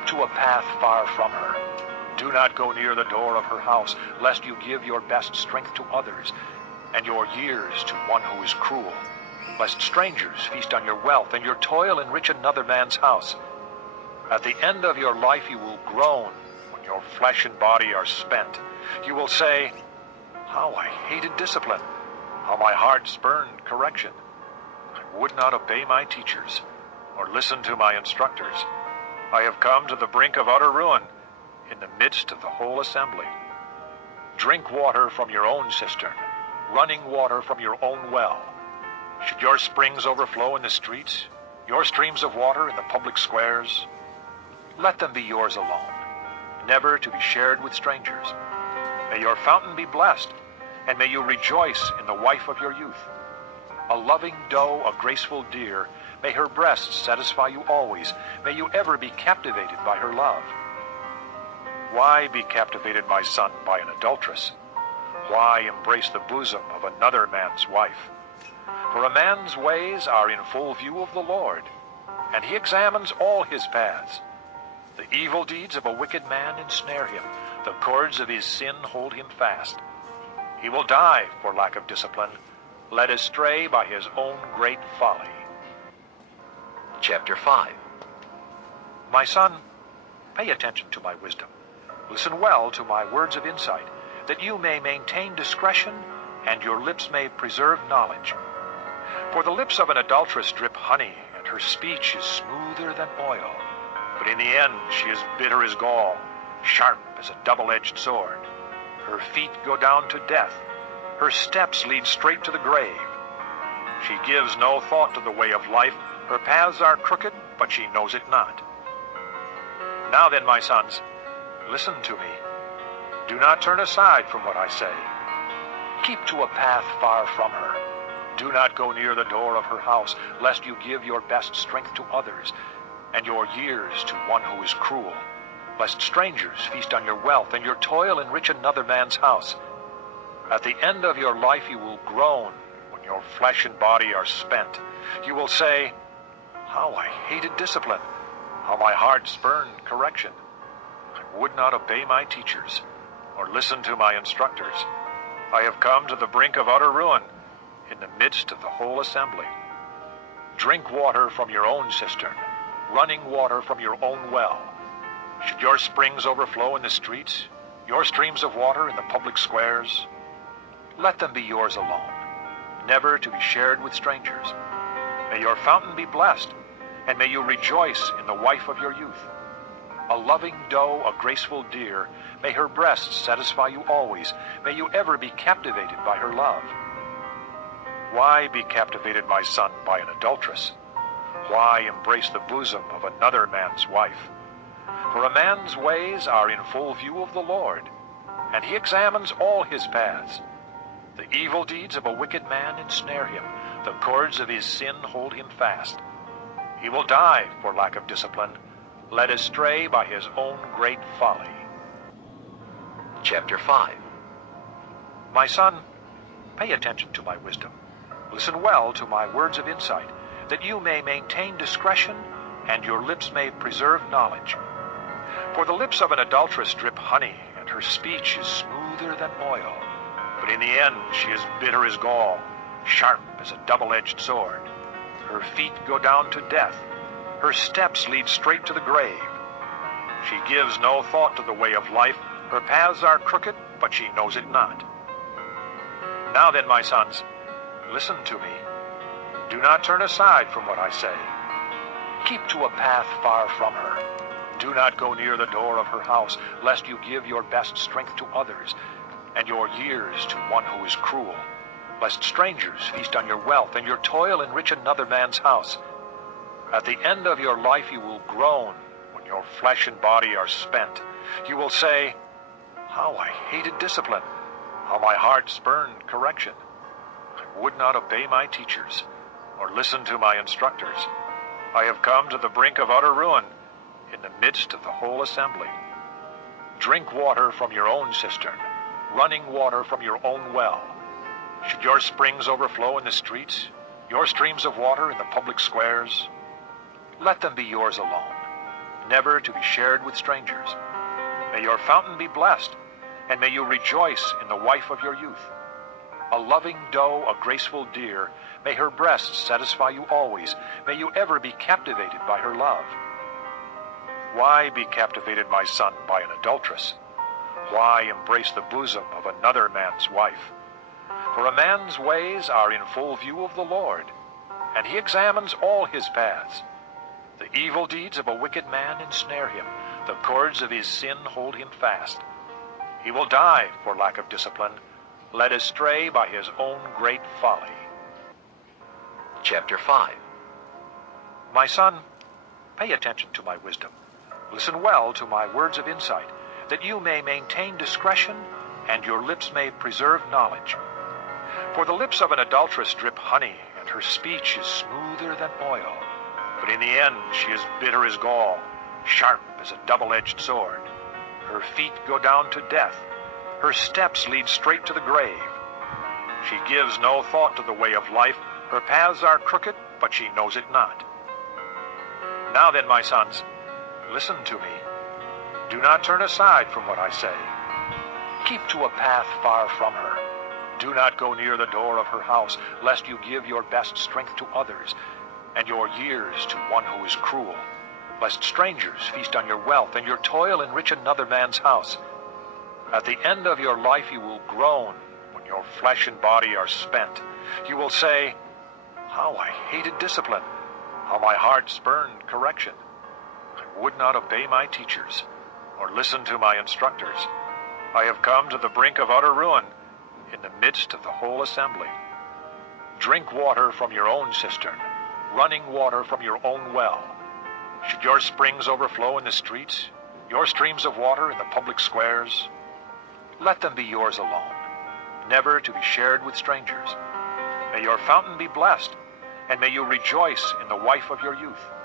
Keep to a path far from her. Do not go near the door of her house, lest you give your best strength to others, and your years to one who is cruel. Lest strangers feast on your wealth, and your toil enrich another man's house. At the end of your life you will groan when your flesh and body are spent. You will say, "How I hated discipline, how my heart spurned correction. I would not obey my teachers, or listen to my instructors. I have come to the brink of utter ruin, in the midst of the whole assembly. Drink water from your own cistern, running water from your own well. Should your springs overflow in the streets, your streams of water in the public squares? Let them be yours alone, never to be shared with strangers. May your fountain be blessed, and may you rejoice in the wife of your youth. A loving doe, a graceful deer, may her breasts satisfy you always. May you ever be captivated by her love. Why be captivated, my son, by an adulteress? Why embrace the bosom of another man's wife? For a man's ways are in full view of the Lord, and he examines all his paths. The evil deeds of a wicked man ensnare him. The cords of his sin hold him fast. He will die for lack of discipline, led astray by his own great folly. Chapter 5. My son, pay attention to my wisdom. Listen well to my words of insight, that you may maintain discretion, and your lips may preserve knowledge. For the lips of an adulteress drip honey, and her speech is smoother than oil. But in the end she is bitter as gall, sharp as a double-edged sword. Her feet go down to death. Her steps lead straight to the grave. She gives no thought to the way of life. Her paths are crooked, but she knows it not. Now then, my sons, listen to me. Do not turn aside from what I say. Keep to a path far from her. Do not go near the door of her house, lest you give your best strength to others, and your years to one who is cruel. Lest strangers feast on your wealth, and your toil enrich another man's house. At the end of your life you will groan when your flesh and body are spent. You will say, "How I hated discipline, how my heart spurned correction. I would not obey my teachers, or listen to my instructors. I have come to the brink of utter ruin, in the midst of the whole assembly. Drink water from your own cistern, running water from your own well. Should your springs overflow in the streets, your streams of water in the public squares? Let them be yours alone, never to be shared with strangers. May your fountain be blessed, and may you rejoice in the wife of your youth. A loving doe, a graceful deer, may her breasts satisfy you always. May you ever be captivated by her love. Why be captivated, my son, by an adulteress? Why embrace the bosom of another man's wife? For a man's ways are in full view of the Lord, and he examines all his paths. The evil deeds of a wicked man ensnare him. The cords of his sin hold him fast. He will die for lack of discipline, led astray by his own great folly. Chapter 5. My son, pay attention to my wisdom. Listen well to my words of insight, that you may maintain discretion, and your lips may preserve knowledge. For the lips of an adulteress drip honey, and her speech is smoother than oil. But in the end she is bitter as gall, sharp as a double-edged sword. Her feet go down to death. Her steps lead straight to the grave. She gives no thought to the way of life. Her paths are crooked, but she knows it not. Now then, my sons, listen to me. Do not turn aside from what I say. Keep to a path far from her. Do not go near the door of her house, lest you give your best strength to others, and your years to one who is cruel. Lest strangers feast on your wealth, and your toil enrich another man's house. At the end of your life you will groan when your flesh and body are spent. You will say, "How I hated discipline, how my heart spurned correction. I would not obey my teachers, or listen to my instructors. I have come to the brink of utter ruin, in the midst of the whole assembly. Drink water from your own cistern, running water from your own well. Should your springs overflow in the streets, your streams of water in the public squares? Let them be yours alone, never to be shared with strangers. May your fountain be blessed, and may you rejoice in the wife of your youth. A loving doe, a graceful deer, may her breasts satisfy you always. May you ever be captivated by her love. Why be captivated, my son, by an adulteress? Why embrace the bosom of another man's wife? For a man's ways are in full view of the Lord, and he examines all his paths. The evil deeds of a wicked man ensnare him. The cords of his sin hold him fast. He will die for lack of discipline, led astray by his own great folly. Chapter 5. My son, pay attention to my wisdom. Listen well to my words of insight, that you may maintain discretion and your lips may preserve knowledge. For the lips of an adulteress drip honey, and her speech is smoother than oil. But in the end she is bitter as gall, sharp as a double-edged sword. Her feet go down to death. Her steps lead straight to the grave. She gives no thought to the way of life. Her paths are crooked, but she knows it not. Now then, my sons, listen to me. Do not turn aside from what I say. Keep to a path far from her. Do not go near the door of her house, lest you give your best strength to others, and your years to one who is cruel, lest strangers feast on your wealth, and your toil enrich another man's house. At the end of your life you will groan when your flesh and body are spent. You will say, "How I hated discipline, how my heart spurned correction. I would not obey my teachers, or listen to my instructors. I have come to the brink of utter ruin, in the midst of the whole assembly. Drink water from your own cistern, running water from your own well. Should your springs overflow in the streets, your streams of water in the public squares? Let them be yours alone, never to be shared with strangers. May your fountain be blessed, and may you rejoice in the wife of your youth.